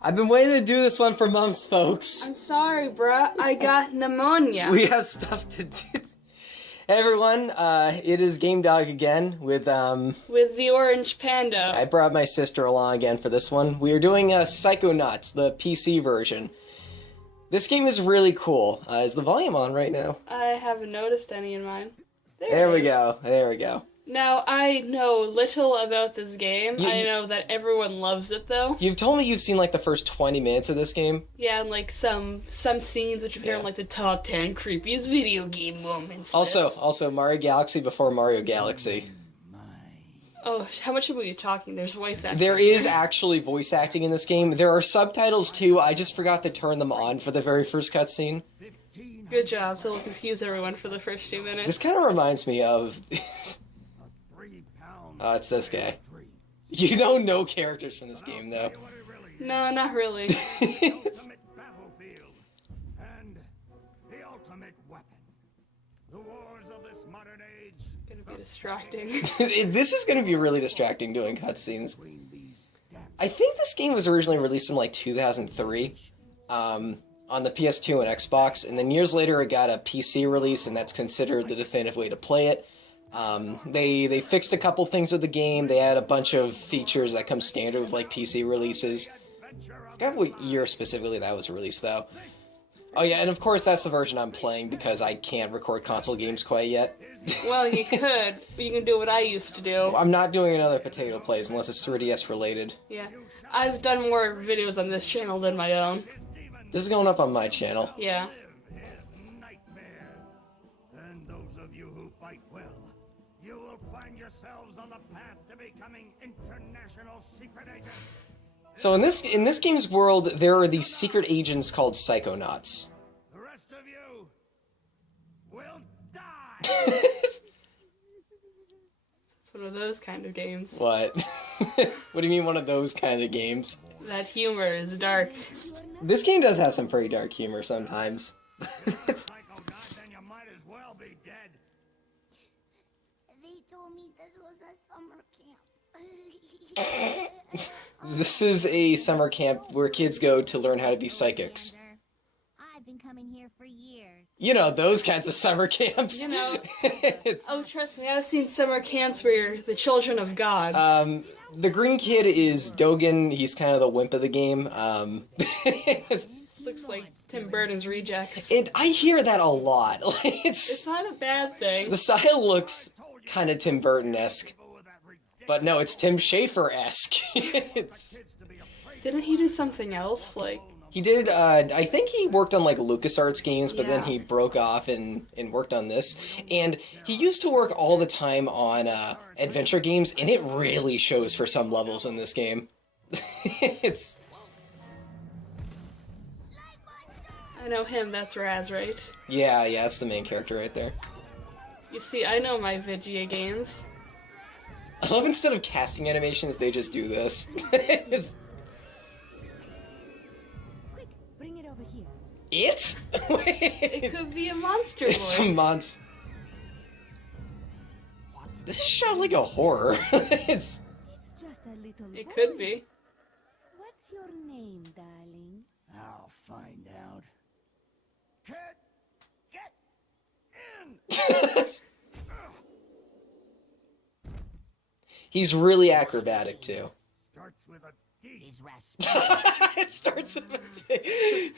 I've been waiting to do this one for months, folks. I'm sorry, bruh. I got pneumonia. We have stuff to do. Hey everyone, it is Game Dog again with the orange panda. I brought my sister along again for this one. We are doing Psychonauts, the PC version. This game is really cool. Is the volume on right now? I haven't noticed any in mine. There we go. There we go. Now, I know little about this game. I know that everyone loves it, though. You've told me you've seen, like, the first 20 minutes of this game? Yeah, and, like, some scenes which appear in, like, the top 10 creepiest video game moments. Also, Mario Galaxy before Mario Galaxy. Oh, how much are we talking? There's voice acting. There is actually voice acting in this game. There are subtitles, too. I just forgot to turn them on for the very first cutscene. Good job, so it'll confuse everyone for the first 2 minutes. This kind of reminds me of... Oh, it's this guy. You don't know characters from this game, though. No, not really. And the ultimate weapon. The wars of this modern age. Gonna be distracting. This is gonna be really distracting doing cutscenes. I think this game was originally released in like 2003 on the PS2 and Xbox, and then years later it got a PC release, and that's considered the definitive way to play it. They fixed a couple things with the game. They had a bunch of features that come standard with like PC releases. I forgot what year specifically that was released though. Oh yeah, and of course that's the version I'm playing because I can't record console games quite yet. Well, you could. You can do what I used to do. I'm not doing another potato plays unless it's 3DS related. Yeah. I've done more videos on this channel than my own. This is going up on my channel. Yeah. And those of you who fight well, you will find yourselves on the path to becoming international secret agents. So in this game's world, there are these secret agents called Psychonauts. The rest of you will die. It's one of those kind of games. What? What do you mean one of those kind of games? That humor is dark. This game does have some pretty dark humor sometimes. Psychonauts, then you might as well be dead. They told me this was a summer camp. This is a summer camp where kids go to learn how to be psychics. I've been coming here for years. You know, those kinds of summer camps. You know. Oh, trust me, I've seen summer camps where you're the children of gods. The green kid is Dogen. He's kind of the wimp of the game. Looks like Tim Burton's Rejects. I hear that a lot. It's not a bad thing. The style looks kind of Tim Burton-esque. But no, it's Tim Schafer-esque. Didn't he do something else? Like, he did, I think he worked on, like, LucasArts games, but then Yeah. he broke off and worked on this. And he used to work all the time on, adventure games, and it really shows for some levels in this game. It's... I know him, that's Raz, right? Yeah, that's the main character right there. You see, I know my Vigia games. I love instead of casting animations, they just do this. It's... Quick, bring it over here. It? It could be a monster boy. It's a monster. This is shot like a horror. It's... It's just a little. It could be. What's your name, darling? I'll find out. Get in! He's really acrobatic too. Starts with a D. He's It starts with a D.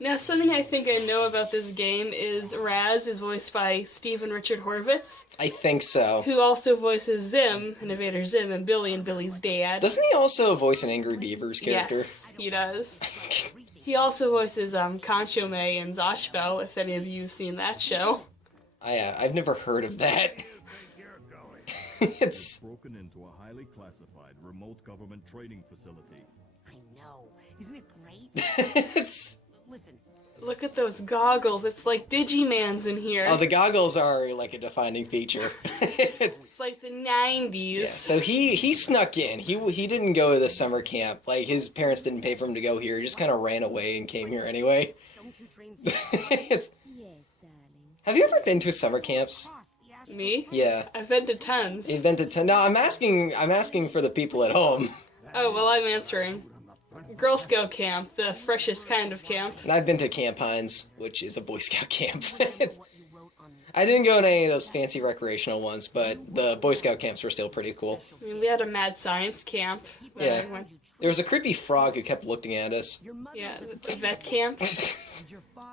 Now, something I think I know about this game is Raz is voiced by Stephen Richard Horvitz, I think so. who also voices Zim, Innovator Zim, and Billy and Billy's dad. Doesn't he also voice an Angry Beavers character? Yes, he does. He also voices Concho May and Zoshbel, if any of you have seen that show. I've never heard of that. It's... Broken into a highly classified remote government training facility. I know. Isn't it great? it's... Listen. Look at those goggles. It's like Digiman's in here. Oh, the goggles are like a defining feature. It's like the 90s. Yeah, so he snuck in. He didn't go to the summer camp. Like, his parents didn't pay for him to go here. He just kind of ran away and came here anyway. Don't you train It's... Yes, darling. Have you ever been to summer camps? Me? Yeah. I've been to tons. You've been to 10. No, I'm asking for the people at home. Oh, well, I'm answering. Girl Scout camp, the freshest kind of camp. And I've been to Camp Hines, which is a Boy Scout camp. I didn't go to any of those fancy recreational ones, but the Boy Scout camps were still pretty cool. I mean, we had a mad science camp. Yeah. There was a creepy frog who kept looking at us. Yeah, the vet camp.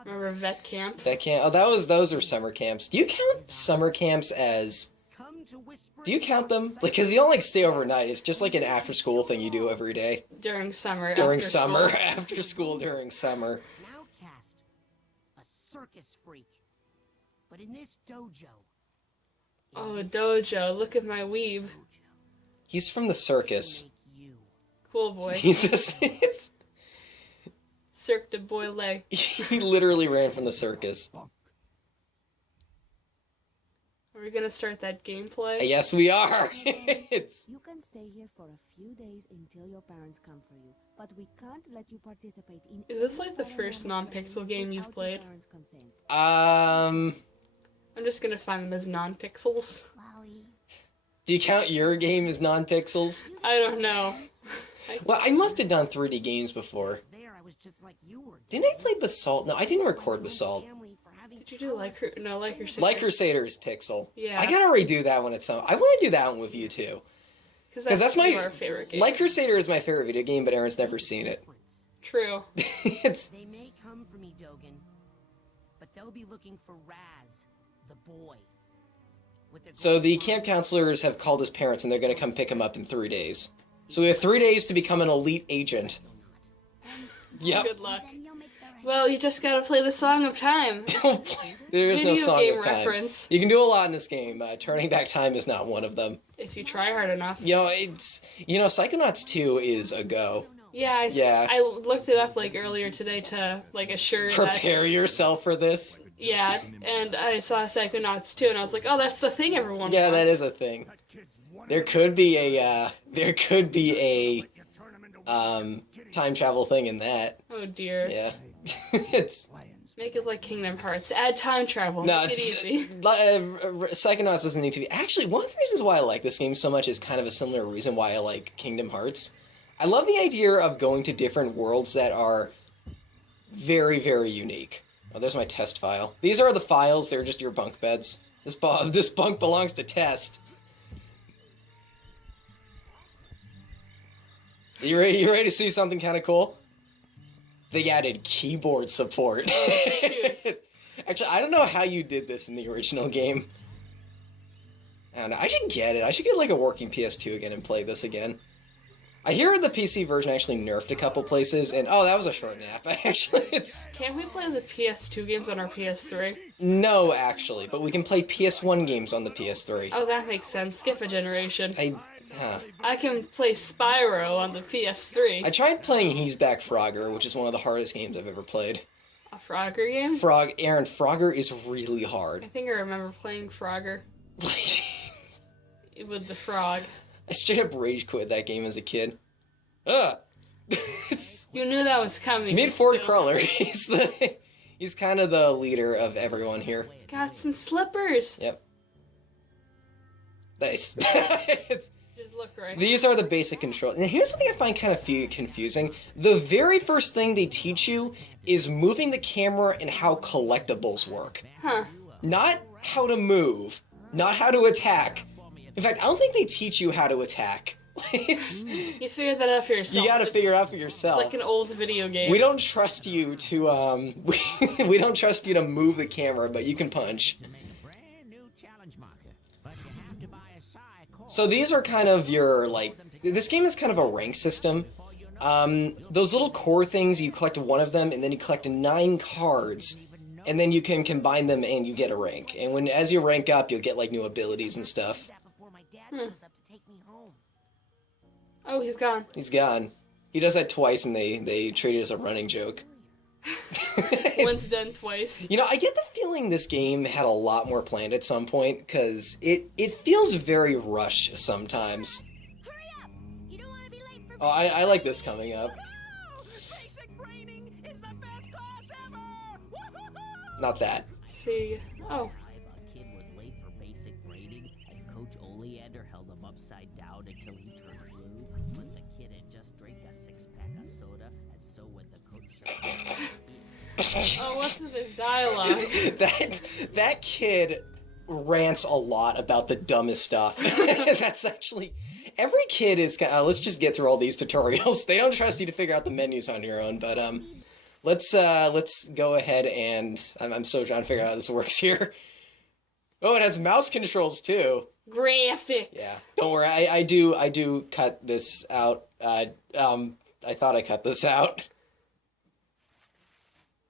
Remember vet camp? That camp. Oh, those were summer camps. Do you count summer camps as? Do you count them? Like, cause you don't like stay overnight. It's just like an after-school thing you do every day. During summer. During after summer, school. after school, during summer. An outcast, a circus freak. But in this dojo. Oh, dojo. Look at my weeb. He's from the circus. Cool boy. He's a, Cirque du Bois. he literally ran from the circus. Are we gonna start that gameplay? Yes, we are. It's. You can stay here for a few days until your parents come for you, but we can't let you participate in. Is this like the first non-pixel game you've played? Um. I'm just gonna find them as non-pixels. Do you count your game as non-pixels? I don't know. Well, I must have done 3D games before. Didn't I play Basalt? No, I didn't record Basalt. Did you do Light Crusader? No, Light Crusader. Light Crusader is pixel. Yeah. I gotta redo that one at some. I want to do that one with you too. Because that's my our favorite game. Light Crusader is my favorite video game, but Aaron's never seen it. True. It's. They may come for me, Dogen, but they'll be looking for Raz, the boy. So the camp counselors have called his parents, and they're going to come pick him up in 3 days. So we have 3 days to become an elite agent. Yep. Good luck. Well, you just gotta play the Song of Time. There is no Video Song game of Time. reference. You can do a lot in this game. Turning back time is not one of them. If you try hard enough. Psychonauts 2 is a go. Yeah, I looked it up like earlier today to like assure Prepare yourself for this. Yeah, and I saw Psychonauts 2, and I was like, oh, that's the thing everyone Yeah, wants. that is a thing. There could be a time travel thing in that. Oh dear. Yeah. It's Make it like Kingdom Hearts. Add time travel. no, Make it easy. Psychonauts doesn't need to be. Actually, one of the reasons why I like this game so much is kind of a similar reason why I like Kingdom Hearts. I love the idea of going to different worlds that are very, very unique. Oh, there's my test file. These are the files. They're just your bunk beds. This bunk belongs to Test. You ready to see something kind of cool? They added keyboard support. Shoot. Actually, I don't know how you did this in the original game. I don't know. I should get it. I should get like a working PS2 again and play this again. I hear the PC version actually nerfed a couple places, and oh, that was a short nap. Actually, it's Can't we play the PS2 games on our PS3? no, actually, but we can play PS1 games on the PS3. Oh, that makes sense. Skip a generation. Huh. I can play Spyro on the PS3. I tried playing He's Back Frogger, which is one of the hardest games I've ever played. A Frogger game? Aaron, Frogger is really hard. I think I remember playing Frogger with the frog. I straight up rage quit that game as a kid. Ugh! You knew that was coming. He made but Ford still. Cruller. He's kind of the leader of everyone here. He's got some slippers. Yep. Nice. Just look right. These are the basic controls. And here's something I find kind of confusing. The very first thing they teach you is moving the camera and how collectibles work. Huh. Not how to move. Not how to attack. In fact, I don't think they teach you how to attack. You figured that out for yourself. You gotta figure it out for It's yourself. like an old video game. We don't trust you to, we don't trust you to move the camera, but you can punch. So these are kind of your, like, this game is kind of a rank system. Those little core things, you collect one of them, and then you collect 9 cards, and then you can combine them and you get a rank. And as you rank up, you'll get, like, new abilities and stuff. Oh, he's gone. He's gone. He does that twice, and they treat it as a running joke. Once done, twice. You know, I get the feeling this game had a lot more planned at some point, because it feels very rushed sometimes. Hurry up! You don't want to be late for Oh, I like this coming up. Basic training is the best class ever! Woo-hoo-hoo! Not that. See. Oh. A kid was late for basic grading, and Coach Oleander held him upside down until he turned blue. But the kid had just drank a 6-pack of soda, what the kosher is. Oh, what's with this dialogue? that kid rants a lot about the dumbest stuff. That's actually... Every kid is kind of... let's just get through all these tutorials. They don't trust you to figure out the menus on your own, but let's go ahead and... I'm so trying to figure out how this works here. Oh, it has mouse controls, too. Graphics. Yeah, don't worry. I do cut this out. I thought I cut this out.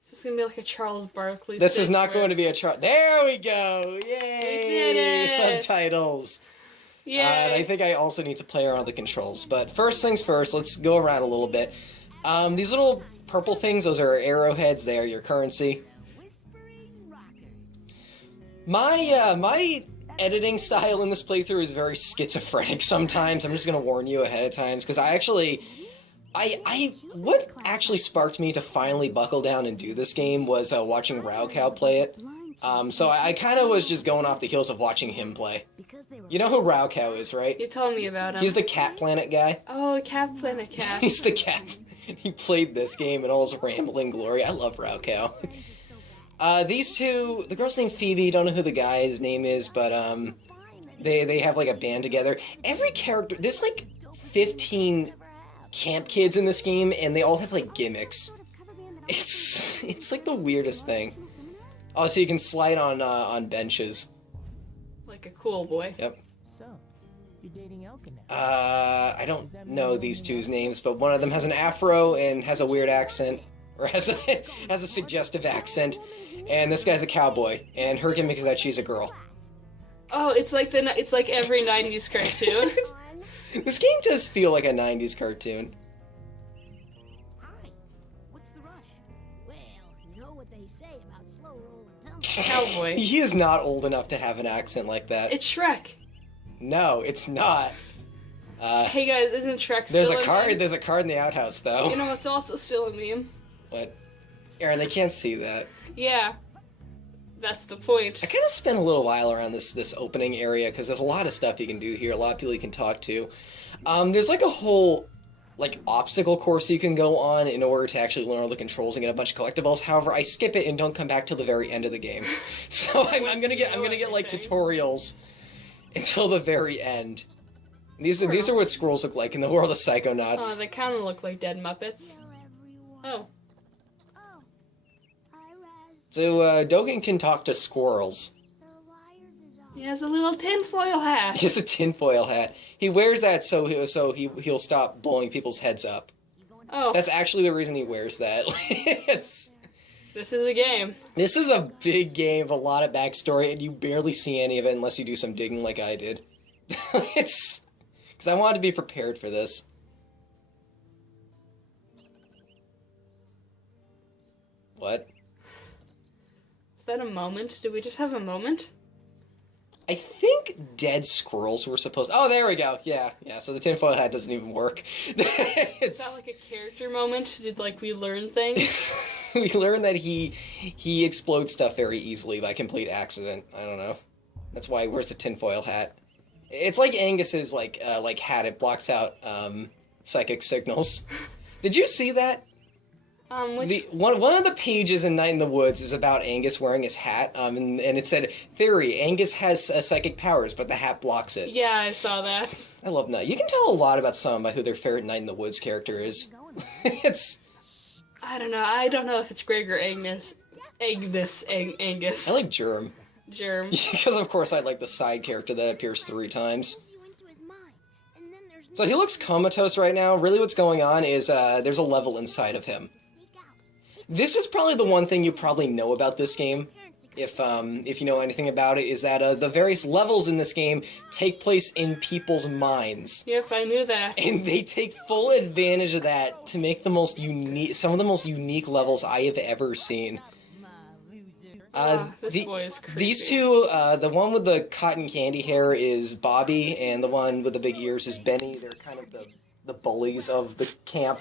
This is gonna be like a Charles Barkley. This is not going to be a Charles. There we go! Yay! We did it! Subtitles. Yay! And I think I also need to play around with the controls. But first things first, let's go around a little bit. These little purple things, those are arrowheads. They are your currency. My editing style in this playthrough is very schizophrenic sometimes. I'm just gonna warn you ahead of time, because what actually sparked me to finally buckle down and do this game was watching Raocow play it. So I kind of was just going off the heels of watching him play. You know who Raocow is, right? You told me about him. He's the Cat Planet guy. Oh, Cat Planet Cat. He's the cat. He played this game in all his rambling glory. I love Raocow. These two, the girl's named Phoebe, don't know who the guy's name is, but they have like a band together. Every character, there's like 15 camp kids in this game, and they all have like gimmicks. It's like the weirdest thing. Oh, so you can slide on benches. Like a cool boy. Yep. So, you're dating Elka now. I don't know these two's names, but one of them has an afro and has a weird accent, or has a suggestive accent. And this guy's a cowboy, and her gimmick is that she's a girl. Oh, it's like every 90s cartoon. This game does feel like a 90s cartoon. Hi. What's the rush? Well, you know what they say about slow roll and tumble. Cowboy. He is not old enough to have an accent like that. It's Shrek. No, it's not. Hey guys, isn't Shrek There's still a a card. meme? There's a card in the outhouse, though. You know what's also still a meme? What? Aaron, they can't see that. Yeah. That's the point. I kind of spent a little while around this opening area, because there's a lot of stuff you can do here, a lot of people you can talk to. There's like a whole like obstacle course you can go on in order to actually learn all the controls and get a bunch of collectibles. However, I skip it and don't come back till the very end of the game. So I'm gonna get like tutorials until the very end. These are what squirrels look like in the world of Psychonauts. Oh, they kind of look like dead Muppets. Oh. So Dogen can talk to squirrels. He has a little tinfoil hat. He has a tinfoil hat. He wears that so he'll stop blowing people's heads up. Oh. That's actually the reason he wears that. This is a game. This is a big game with a lot of backstory, and you barely see any of it unless you do some digging like I did. It's because I wanted to be prepared for this. What? Is that a moment? Did we just have a moment? I think dead squirrels were supposed... Oh, there we go. Yeah. So the tinfoil hat doesn't even work. Is that like a character moment? Did, like, we learn things? We learned that he explodes stuff very easily by complete accident. I don't know. That's why he wears the tinfoil hat. It's like Angus's, like hat. It blocks out, psychic signals. Did you see that? One of the pages in Night in the Woods is about Angus wearing his hat, and it said, theory, Angus has psychic powers, but the hat blocks it. Yeah, I saw that. I love Night. You can tell a lot about someone by who their favorite Night in the Woods character is. I don't know. I don't know if it's Greg or Angus. Angus. I like Germ. Germ. Because, of course, I like the side character that appears 3 times. So he looks comatose right now. Really what's going on is there's a level inside of him. This is probably the one thing you probably know about this game, if you know anything about it, is that the various levels in this game take place in people's minds. Yep, I knew that. And they take full advantage of that to make some of the most unique levels I have ever seen. This boy is creepy. These two, the one with the cotton candy hair is Bobby, and the one with the big ears is Benny. They're kind of the bullies of the camp.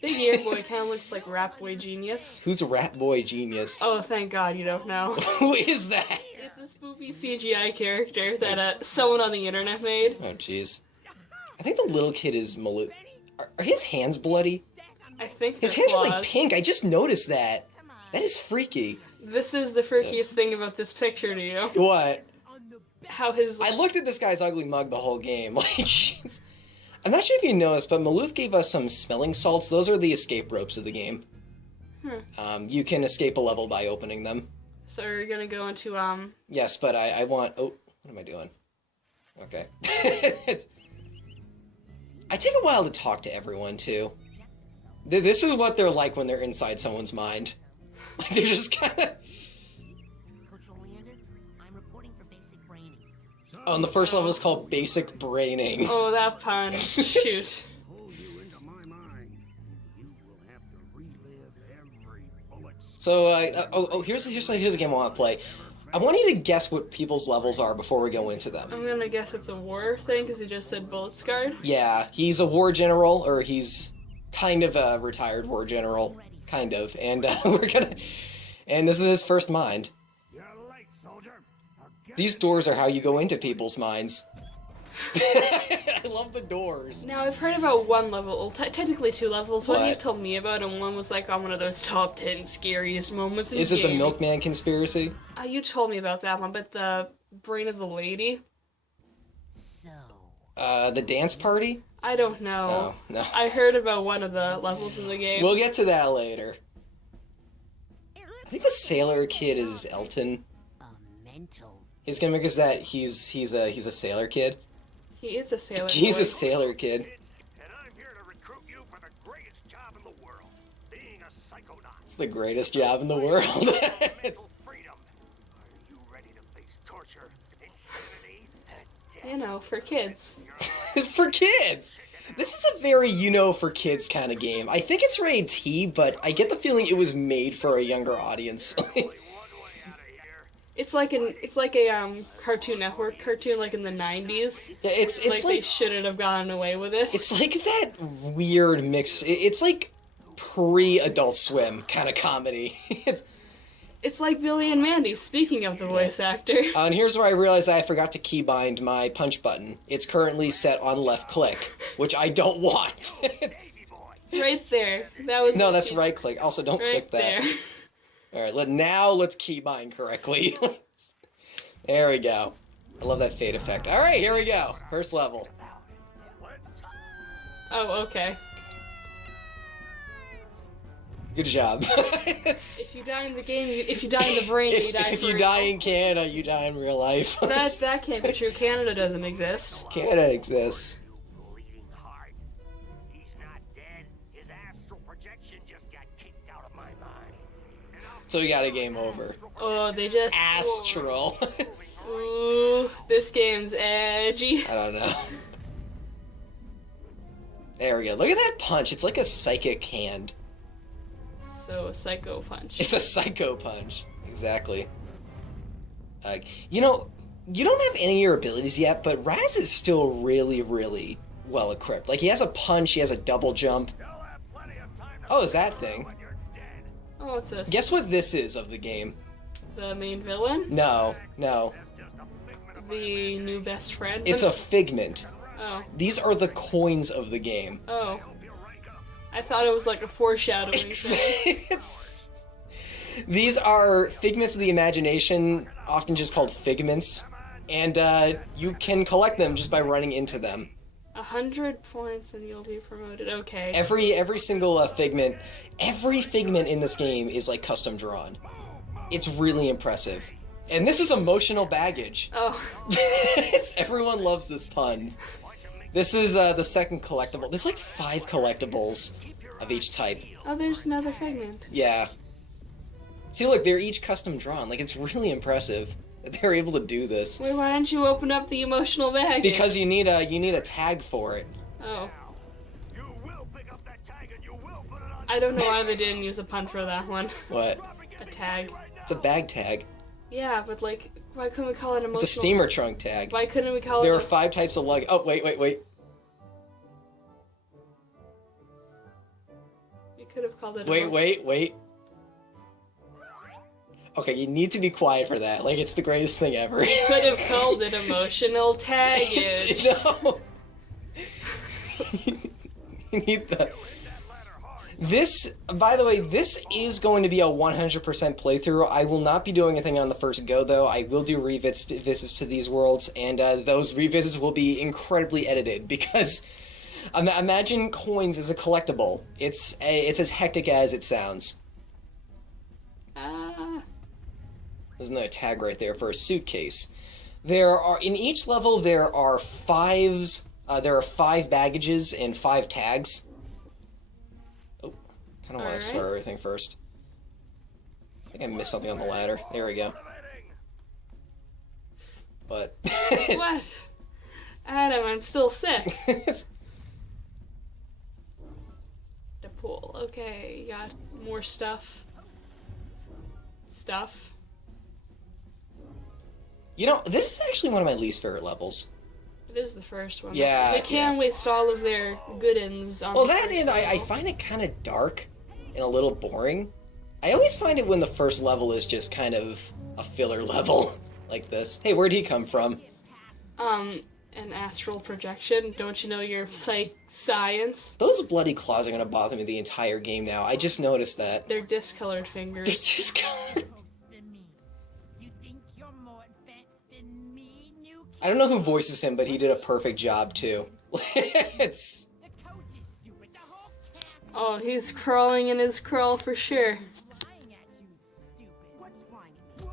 Big Ear Boy kind of looks like Rat Boy Genius. Who's Rat Boy Genius? Oh, thank God you don't know. Who is that? It's a spoopy CGI character that someone on the internet made. Oh, jeez. I think the little kid is are his hands bloody? I think His they're hands are like claws. pink. I just noticed that. That is freaky. This is the freakiest thing about this picture to you. What? How his... I looked at this guy's ugly mug the whole game. Like, jeez. I'm not sure if you noticed, but Maloof gave us some smelling salts. Those are the escape ropes of the game. You can escape a level by opening them. So we're gonna go into, Yes, but I want... Oh, what am I doing? Okay. I take a while to talk to everyone, too. This is what they're like when they're inside someone's mind. Like, they're just kind of... Coach Oleander, I'm reporting for basic braining. Oh, and the first level is called Basic Braining. oh, that pun. Shoot. Pull you into my mind. You will have to relive every bullet. So, here's a game I want to play. I want you to guess what people's levels are before we go into them. I'm gonna guess it's a war thing, because he just said bullet scarred. Yeah, he's a war general, or he's kind of a retired war general. Kind of. And we're gonna... And this is his first mind. You're late, soldier. Now get These doors are how you go into people's minds. I love the doors. Now, I've heard about one level, well, technically two levels. One What? you've told me about, and one was like on one of those top 10 scariest moments in Is it the gaming. Milkman conspiracy? You told me about that one, but the brain of the lady? So, The dance party? I don't know. Oh, no. I heard about one of the levels in the game. We'll get to that later. I think the sailor kid is Elton. a mental. His gimmick is that he's a sailor kid. He is a sailor He's boy. a sailor kid. and I'm here to recruit you for the greatest job in the world, being a psychonaut. It's the greatest job in the world. Mental freedom. Are you ready to face torture, insanity, and death? You know, for kids. For kids! This is a very, for kids kind of game. I think it's rated T, but I get the feeling it was made for a younger audience. Only one way out of here. It's like a Cartoon Network cartoon, like in the 90s. it's Like they like shouldn't have gotten away with it. it's like that weird mix. It's like pre-Adult Swim kind of comedy. It's like Billy and Mandy, speaking of the voice actor. And here's where I realized I forgot to keybind my punch button. It's currently set on left click, which I don't want. Right there. That was No, what that's she- right click. Also, don't Right click that. there. All right, let's keybind correctly. There we go. I love that fade effect. All right, here we go. First level. Oh, okay. Good job. If you die in the game, if you die in the brain, you die if for you real. die in Canada, you die in real life. That can't be true. Canada doesn't exist. Canada exists. Bleeding heart. He's not dead. His astral projection just got kicked out of my mind. And I'll So we got a game over. Oh, they just... Astral. Ooh, this game's edgy. I don't know. There we go. Look at that punch. It's like a psychic hand. So, a psycho punch. It's a psycho punch. Exactly. You don't have any of your abilities yet, but Raz is still really, really well equipped. Like, he has a punch, he has a double jump. You'll have plenty of time to Oh, is that thing? when you're dead. Oh, it's a... Guess what this is of the game? The main villain? No. That's just a figment of The new best friend? It's a figment. Oh. These are the coins of the game. Oh. your rank up. I thought it was like a foreshadowing thing. These are figments of the imagination, often just called figments, and you can collect them just by running into them. 100 points and you'll be promoted. Okay. Every single figment, every figment in this game is like custom drawn. It's really impressive. And this is emotional baggage. Oh. Everyone loves this pun. This is the second collectible. There's like 5 collectibles of each type. Oh, there's another figment. Yeah. See, look, they're each custom drawn. Like, it's really impressive that they're able to do this. Wait, why don't you open up the emotional baggage? Because you need a tag for it. Oh. You will pick up that tag and you will put it on. I don't know why they didn't use a pun for that one. What? A tag. It's a bag tag. Yeah, but like, why couldn't we call it emotional? It's a steamer trunk tag. Why couldn't we call There it... are 5 types of luggage. Oh, wait. You could have called it... Wait. Okay, you need to be quiet for that. Like, it's the greatest thing ever. You could have called it emotional taggage. No. You need the... This, by the way, this is going to be a 100% playthrough. I will not be doing anything on the first go, though. I will do visits to these worlds, and those revisits will be incredibly edited, because imagine coins as a collectible. It's as hectic as it sounds. There's another tag right there for a suitcase. There are, in each level, there are 5 baggages and 5 tags. Oh, kind of want to explore everything first. I think I missed something on the ladder. There we go. But... What? Adam, I'm still sick. The pool. Okay, you got more stuff. You know, this is actually one of my least favorite levels. It is the first one. Yeah. They can waste all of their good-ins on Well, the that first and I level. find it kind of dark and a little boring. I always find it when the first level is just kind of a filler level like this. Hey, where'd he come from? An astral projection. Don't you know your science? Those bloody claws are gonna bother me the entire game now. I just noticed that. They're discolored They're fingers. discolored. You think you're more advanced than me, new kid? I don't know who voices him, but he did a perfect job too. It's... The coach is stupid. The whole camp Oh, he's crawling in his crawl for sure. is flying at you, stupid. What's flying at me?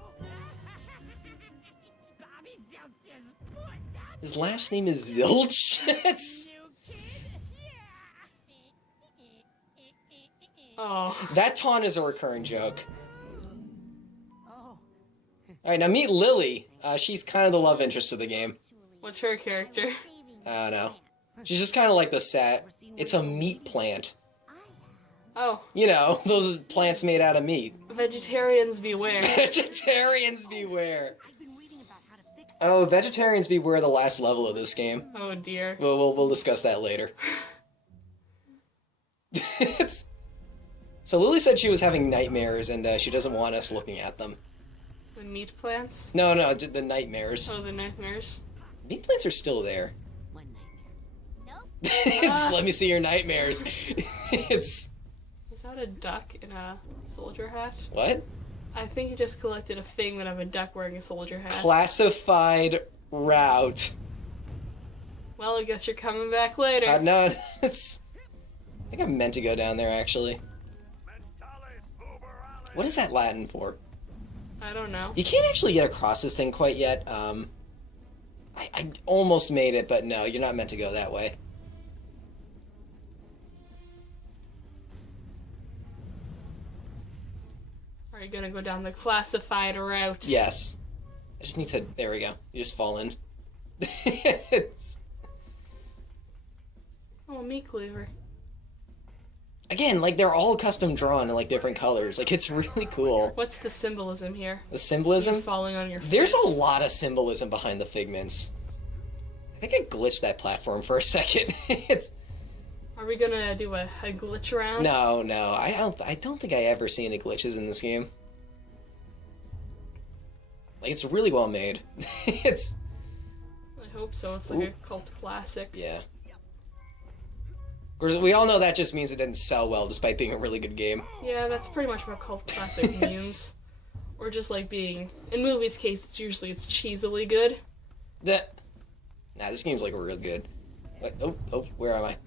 Bobby Zeltz's foot. His last name is Zilch. It's... New kid. Oh. That taunt is a recurring joke. Oh, Alright, now meet Lily. She's kind of the love interest of the game. What's her character? I don't know. She's just kind of like the it's a meat plant. Oh, You know, those plants made out of meat. vegetarians beware. Vegetarians beware. I've been reading about how to fix Oh, vegetarians beware the last level of this game. Oh dear. We'll discuss that later. It's... So Lily said she was having nightmares and she doesn't want us looking at them. The meat plants? No, the nightmares. Oh, the nightmares. Meat plants are still there. one nightmare. Nope. It's, let me see your nightmares. It's... Is that a duck in a soldier hat? What? I think you just collected a figment of a duck wearing a soldier hat. Classified route. Well, I guess you're coming back later. No, it's... I think I meant to go down there, actually. What is that Latin for? I don't know. You can't actually get across this thing quite yet. I almost made it, but no, you're not meant to go that way. Are you gonna go down the classified route? Yes. I just need to... There we go. You just fall in. It's... Oh, meat cleaver. Again, like, they're all custom drawn in, like, different colors. Like, it's really cool. What's the symbolism here? The symbolism? Falling on your There's face. a lot of symbolism behind the figments. I think I glitched that platform for a second. It's... Are we gonna do a glitch round? No, I don't think I ever see any glitches in this game. Like, it's really well made. It's... I hope so. It's like a cult classic. Yeah. Of course, we all know that just means it didn't sell well, despite being a really good game. Yeah, that's pretty much what cult classic means. Or just like being... In movies' case, it's usually cheesily good. Nah, this game's, like, real good. What? Oh, where am I?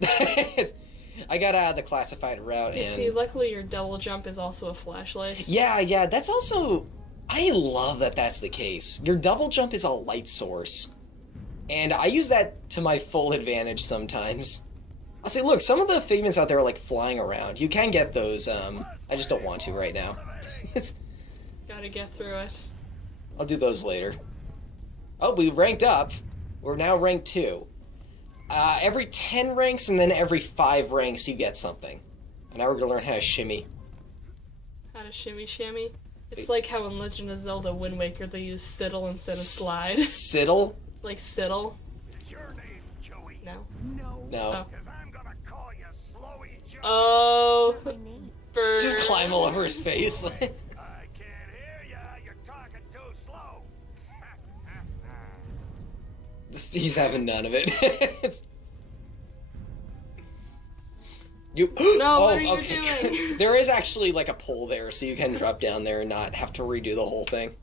I got the classified route, You and... see, luckily your double jump is also a flashlight. Yeah, that's also... I love that that's the case. Your double jump is a light source. And I use that to my full advantage sometimes. I say, look, some of the figments out there are, like, flying around. You can get those, I just don't want to right now. Gotta get through it. I'll do those later. Oh, we ranked up. We're now ranked 2. Every 10 ranks and then every 5 ranks you get something. And now we're gonna learn how to shimmy. How to shimmy shimmy. It's like how in Legend of Zelda Wind Waker they use Siddle instead of Slide. Siddle? Like Siddle. Is your name Joey? No. No. No. Oh. Because I'm gonna call you Slowy Joey. Oh, My name. bird. Just climb all over his face. I can't hear ya. You're talking too slow. He's having none of it. It's... You No, what are you doing? There is actually like a pole there, so you can drop down there and not have to redo the whole thing.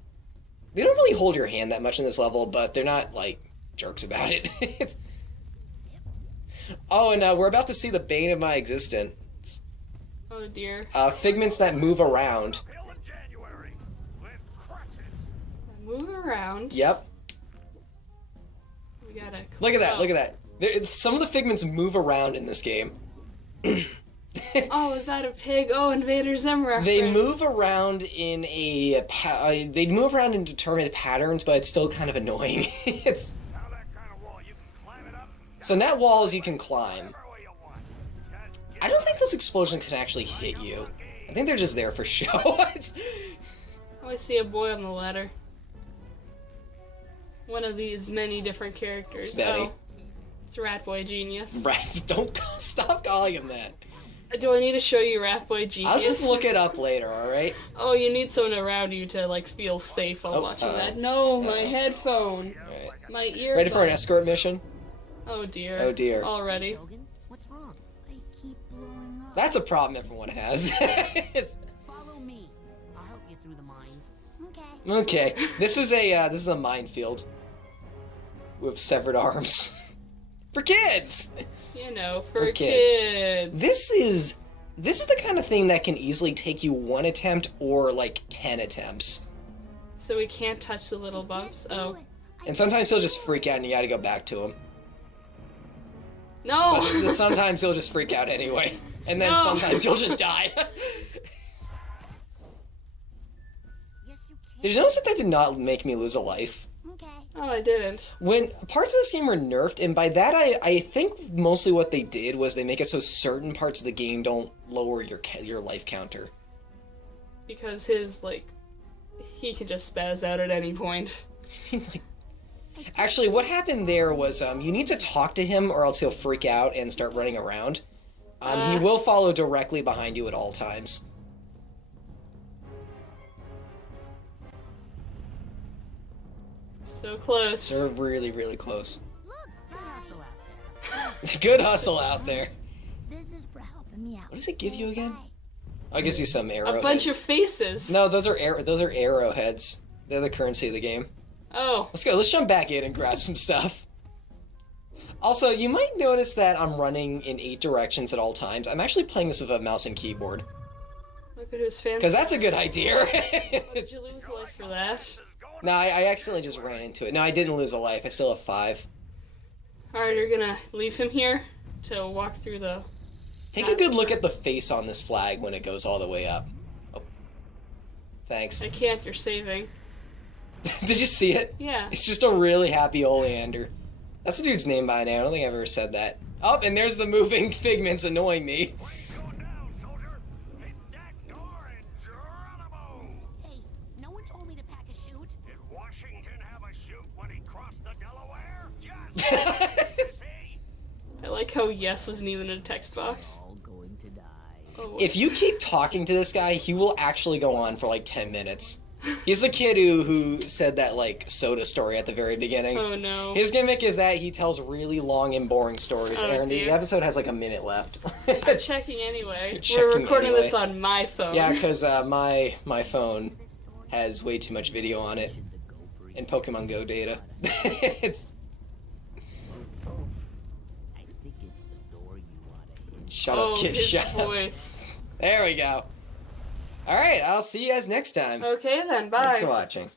They don't really hold your hand that much in this level, but they're not like jerks about it. Oh, and we're about to see the bane of my existence. Oh dear. Figments that move around. Move around. Yep. We gotta. Look at that, look at that. Some of the figments move around in this game. Oh, is that a pig? Oh, Invader Zim reference. They move around in they move around in determined patterns, but it's still kind of annoying. It's so net walls you can climb. I don't think those explosions can actually hit you. I think they're just there for show. Oh, I see a boy on the ladder. One of these many different characters. It's Betty. Oh, it's Rat Boy Genius. Right, don't stop calling him that. Do I need to show you Rat Boy Genius? I'll just look it up later, alright? Oh, you need someone around you to, like, feel safe while watching that. No, my headphone. Right. My ear. Ready for an escort mission? Oh dear. Oh dear. Already. Logan, what's wrong? I keep blowing up. That's a problem everyone has. Follow me. I'll help you through the mines. Okay, Okay. this is a minefield with severed arms for kids. You know, for kids. kids. This is the kind of thing that can easily take you 1 attempt or like 10 attempts. So we can't touch the little bumps. Oh. And sometimes he'll just freak out and you gotta go back to him. No! But sometimes he'll just freak out anyway. And then No. sometimes you'll just die. Yes, you can. Did you notice that did not make me lose a life? Okay. Oh, I didn't. When parts of this game were nerfed, and by that I think mostly what they did was they make it so certain parts of the game don't lower your life counter. Because his, like, he could just spaz out at any point. Like, actually, what happened there was you need to talk to him or else he'll freak out and start running around. He will follow directly behind you at all times. So close. So we're really, really close. Look, good hustle out there. Good hustle out there. This is for helping me out. What does it give you again? I guess you some arrowheads. A bunch of faces. No, those are arrowheads. They're the currency of the game. Oh. Let's go. Let's jump back in and grab some stuff. Also, you might notice that I'm running in 8 directions at all times. I'm actually playing this with a mouse and keyboard. Look at his fancy. Because that's a good idea. Did you lose life for that? No, I accidentally just ran into it. No, I didn't lose a life. I still have 5. Alright, you're gonna leave him here to walk through the... Take a good look at the face on this flag when it goes all the way up. Oh. Thanks. I can't, you're saving. Did you see it? Yeah. It's just a really happy Oleander. That's the dude's name by now. I don't think I've ever said that. Oh, and there's the moving figments annoying me. Hey, no one told me to pack a chute. Did Washington have a chute when he crossed the Delaware? Yes. I like how yes wasn't even in a text box. All going to die. Oh, If you keep talking to this guy, he will actually go on for like 10 minutes. He's the kid who said that like soda story at the very beginning. oh no. His gimmick is that he tells really long and boring stories, Oh, and the dear. episode has like a minute left. I'm checking anyway. Checking We're recording anyway. this on my phone. Yeah, because my phone has way too much video on it and Pokemon Go data. It's I think it's the door you want to shut Oh, up, kid. his Shut up. voice. There we go. All right, I'll see you guys next time. Okay then, bye. Thanks for watching.